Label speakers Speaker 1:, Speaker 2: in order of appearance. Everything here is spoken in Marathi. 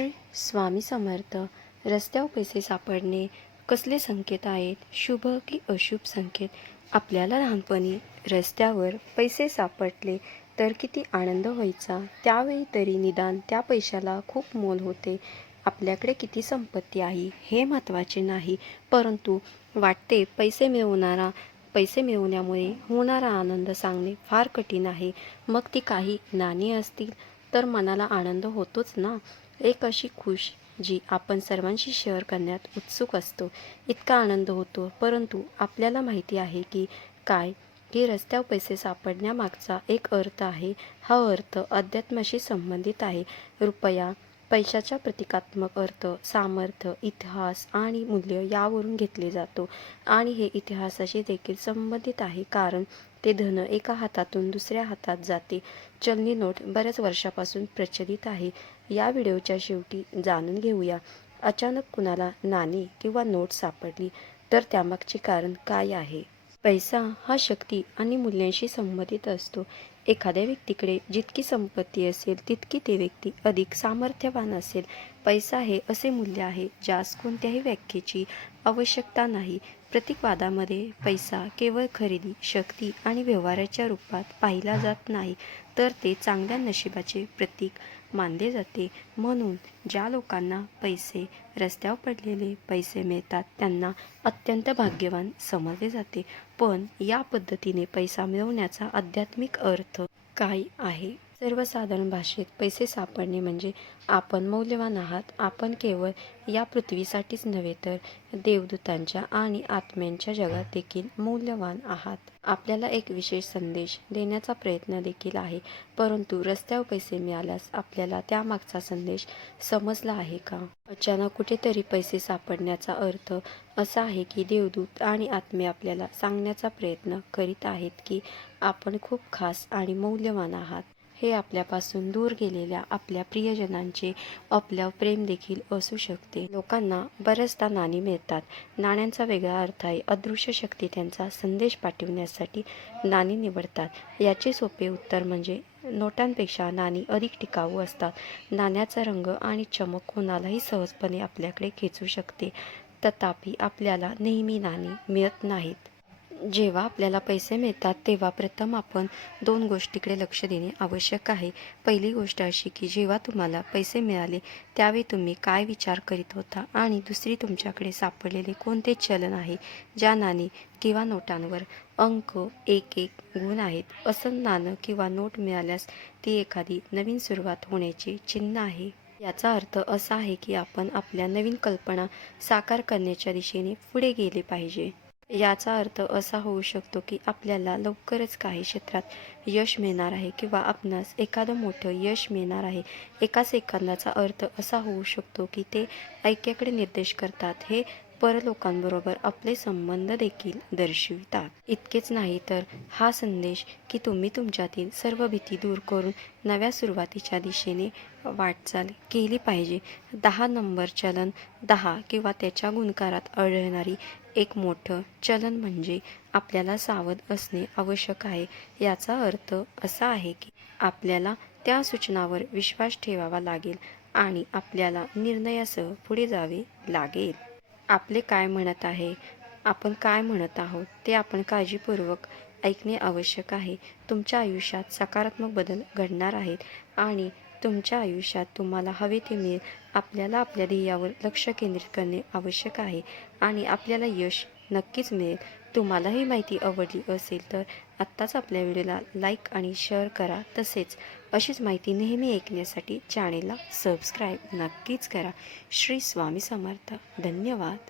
Speaker 1: श्री स्वामी समर्थ. रस्त्यावर पैसे सापडणे कसले संकेत आहेत? शुभ की अशुभ संकेत? आपल्याला लहानपणी रस्त्यावर पैसे सापडले तर किती आनंद व्हायचा? त्यावेळी तरी निदान त्या पैशाला खूप मोल होते. आपल्याकडे किती संपत्ती आहे हे महत्त्वाचे नाही. परंतु वाटते पैसे मिळवणारा पैसे मिळवण्यामुळे होणारा आनंद सांगणे फार कठीण आहे. मग ती काही नाणी असतील तर मनाला आनंद होतोच ना? एक अशी खुश जी आपण सर्वांशी शेअर करण्यात उत्सुक असतो. इतका आनंद होतो परंतु आपल्याला माहिती आहे की काय? की रस्त्यावर पैसे सापडण्यामागचा एक अर्थ आहे. हा अर्थ अध्यात्माशी संबंधित आहे. रुपया पैशाचा प्रतिकात्मक अर्थ सामर्थ्य इतिहास आणि मूल्य यावरून घेतले जातो. आणि हे इतिहासाशी देखील संबंधित आहे कारण ते धन एका हातातून दुसऱ्या हातात जाते. चलनी नोट बऱ्याच वर्षापासून प्रचलित आहे. या व्हिडिओच्या शेवटी जाणून घेऊया. अचानक कुणाला नाणी किंवा नोट सापडली तर त्यामागचे कारण काय आहे? पैसा हा शक्ती आणि मूल्यांशी संबंधित असतो. एखाद्या व्यक्तीकडे जितकी संपत्ती असेल तितकी ती व्यक्ती अधिक सामर्थ्यवान असेल. पैसा हे असे मूल्य आहे ज्यास कोणत्याही व्याख्येची आवश्यकता नाही. प्रतीकवादामध्ये पैसा केवळ खरेदी शक्ती आणि व्यवहाराच्या रूपात पाहिला जात नाही तर ते चांगल्या नशिबाचे प्रतीक मानले जाते. म्हणून ज्या लोकांना पैसे रस्त्यावर पडलेले पैसे मिळतात त्यांना अत्यंत भाग्यवान समजले जाते. पण या पद्धतीने पैसा मिळवण्याचा आध्यात्मिक अर्थ काय आहे? सर्वसाधारण भाषेत पैसे सापडणे म्हणजे आपण मौल्यवान आहात आपण केवळ या पृथ्वीसाठीच नव्हे तर देवदूतांच्या आणि आत्म्यांच्या जगात देखील मौल्यवान आहात. आपल्याला एक विशेष संदेश देण्याचा प्रयत्न देखील आहे परंतु रस्त्यावर पैसे मिळाल्यास आपल्याला त्यामागचा संदेश समजला आहे का? अचानक कुठेतरी पैसे सापडण्याचा अर्थ असा आहे की देवदूत आणि आत्मे आपल्याला सांगण्याचा प्रयत्न करीत आहेत की आपण खूप खास आणि मौल्यवान आहात. हे आपल्यापासून दूर गेलेल्या आपल्या प्रियजनांचे आपल्या प्रेम देखील असू शकते. लोकांना बऱ्याचदा नाणी मिळतात. नाण्यांचा वेगळा अर्थ आहे. अदृश्य शक्ती त्यांचा संदेश पाठवण्यासाठी नाणी निवडतात. याचे सोपे उत्तर म्हणजे नोटांपेक्षा नाणी अधिक टिकाऊ असतात. नाण्याचा रंग आणि चमक कोणालाही सहजपणे आपल्याकडे खेचू शकते. तथापि आपल्याला नेहमी नाणी मिळत नाहीत. जेव्हा आपल्याला पैसे मिळतात तेव्हा प्रथम आपण दोन गोष्टीकडे लक्ष देणे आवश्यक आहे. पहिली गोष्ट अशी की जेव्हा तुम्हाला पैसे मिळाले त्यावेळी तुम्ही काय विचार करीत होता आणि दुसरी तुमच्याकडे सापडलेले कोणते चलन आहे ज्या नाणी किंवा नोटांवर अंक एक एक गुण आहेत? असं नाणं किंवा नोट मिळाल्यास ती एखादी नवीन सुरुवात होण्याचे चिन्ह आहे. याचा अर्थ असा आहे की आपण आपल्या नवीन कल्पना साकार करण्याच्या दिशेने पुढे गेले पाहिजे. याचा अर्थ असा होऊ शकतो की आपल्याला लवकरच काही क्षेत्रात यश मिळणार आहे किंवा आपणास एखादं मोठं यश मिळणार आहे. एका सेकंदाचा अर्थ असा होऊ शकतो की ते ऐक्याकडे निर्देश करतात. हे परलोकांबरोबर आपले संबंध देखील दर्शवितात. इतकेच नाही तर हा संदेश की तुम्ही तुमच्यातील सर्व भीती दूर करून नव्या सुरुवातीच्या दिशेने वाटचाल केली पाहिजे. दहा नंबर चलन दहा किंवा त्याच्या गुणकारात आढळणारी एक मोठं चलन म्हणजे आपल्याला सावध असणे आवश्यक आहे याचा अर्थ असा आहे की आपल्याला त्या सूचनावर विश्वास ठेवावा लागेल आणि आपल्याला निर्णयासह पुढे जावे लागेल. आपले काय म्हणत आहे आपण काय म्हणत आहोत ते आपण काळजीपूर्वक ऐकणे आवश्यक आहे. तुमच्या आयुष्यात सकारात्मक बदल घडणार आहेत आणि तुमच्या आयुष्यात तुम्हाला हवे ते मिळेल. आपल्याला आपल्या ध्येयावर लक्ष केंद्रित करणे आवश्यक आहे आणि आपल्याला यश नक्कीच मिळेल. तुम्हाला ही माहिती आवडली असेल तर आत्ताच आपल्या व्हिडिओला लाईक आणि शेअर करा. तसेच अशीच माहिती नेहमी ऐकण्यासाठी चॅनेलला सबस्क्राईब नक्कीच करा. श्री स्वामी समर्थ. धन्यवाद.